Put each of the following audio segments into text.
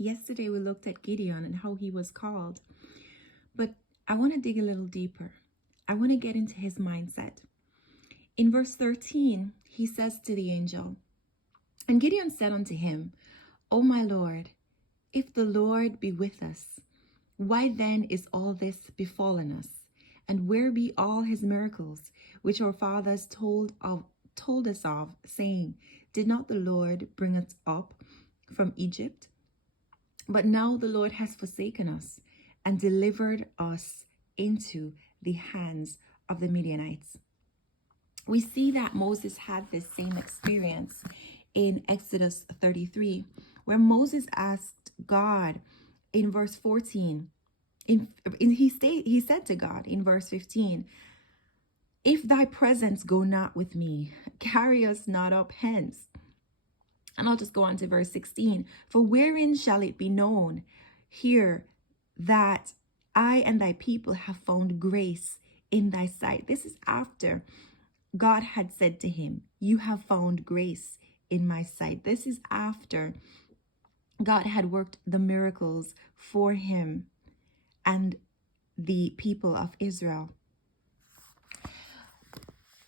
Yesterday we looked at Gideon and how he was called, but I want to dig a little deeper. I want to get into his mindset. In verse 13, he says to the angel, "And Gideon said unto him, O my Lord, if the Lord be with us, why then is all this befallen us? And where be all his miracles, which our fathers told us of, saying, Did not the Lord bring us up from Egypt? But now the Lord has forsaken us and delivered us into the hands of the Midianites." We see that Moses had this same experience in Exodus 33, where Moses asked God in verse 14, he said to God in verse 15, "If thy presence go not with me, carry us not up hence." And I'll just go on to verse 16. "For wherein shall it be known here that I and thy people have found grace in thy sight?" This is after God had said to him, "You have found grace in my sight." This is after God had worked the miracles for him and the people of Israel.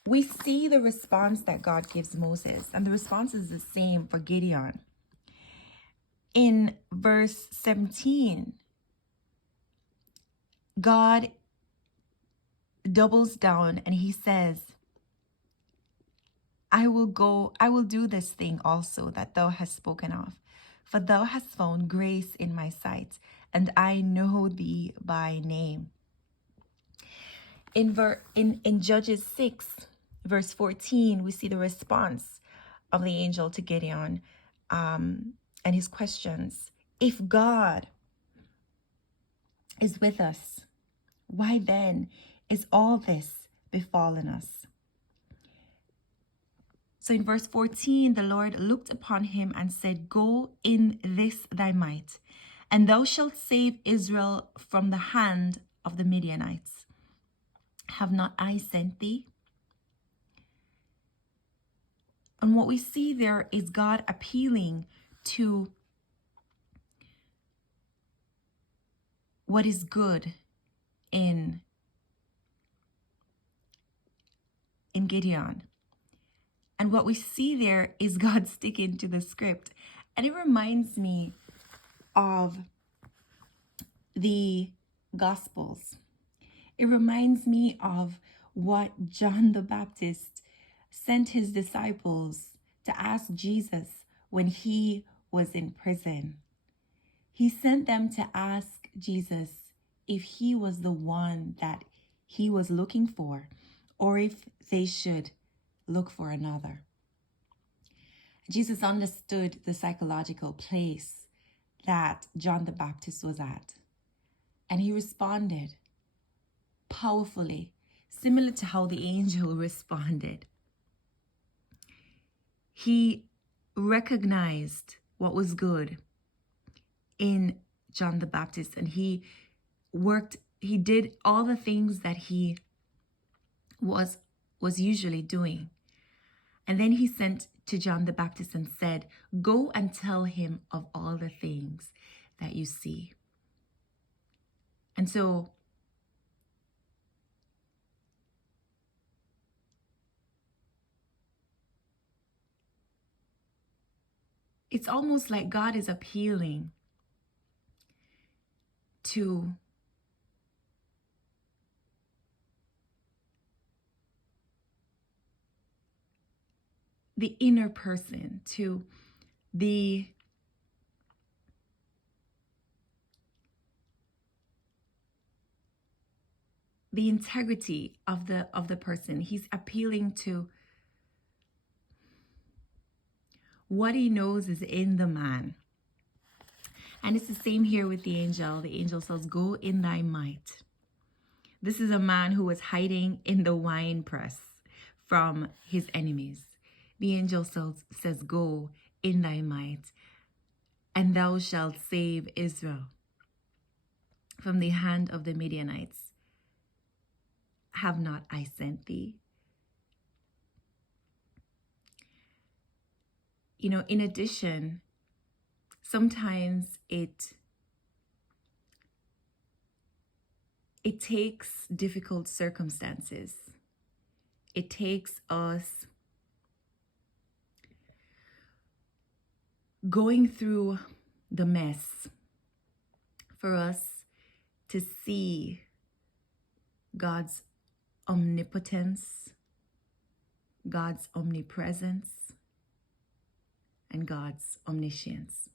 We see the response that God gives Moses, and the response is the same for Gideon. In verse 17, God doubles down and he says, I will do this thing also that thou hast spoken of, for thou hast found grace in my sight, and I know thee by name. In Judges 6, verse 14, we see the response of the angel to Gideon and his questions. If God is with us, why then is all this befallen us? So in verse 14, the Lord looked upon him and said, "Go in this thy might, and thou shalt save Israel from the hand of the Midianites. Have not I sent thee?" And what we see there is God appealing to what is good in Gideon. And what we see there is God sticking to the script. And it reminds me of the Gospels. It reminds me of what John the Baptist sent his disciples to ask Jesus when he was in prison. He sent them to ask Jesus if he was the one that he was looking for, or if they should look for another. Jesus understood the psychological place that John the Baptist was at, and he responded powerfully, similar to how the angel responded. He recognized what was good in John the Baptist, and he did all the things that he was usually doing. And then he sent to John the Baptist and said, "Go and tell him of all the things that you see." And so it's almost like God is appealing to the inner person, to the integrity of the person. He's appealing to what he knows is in the man. And it's the same here with the angel. The angel says, "Go in thy might." This is a man who was hiding in the wine press from his enemies. The angel says, "Go in thy might, and thou shalt save Israel from the hand of the Midianites. Have not I sent thee?" You know, in addition, sometimes it takes difficult circumstances. It takes us going through the mess for us to see God's omnipotence, God's omnipresence, and God's omniscience.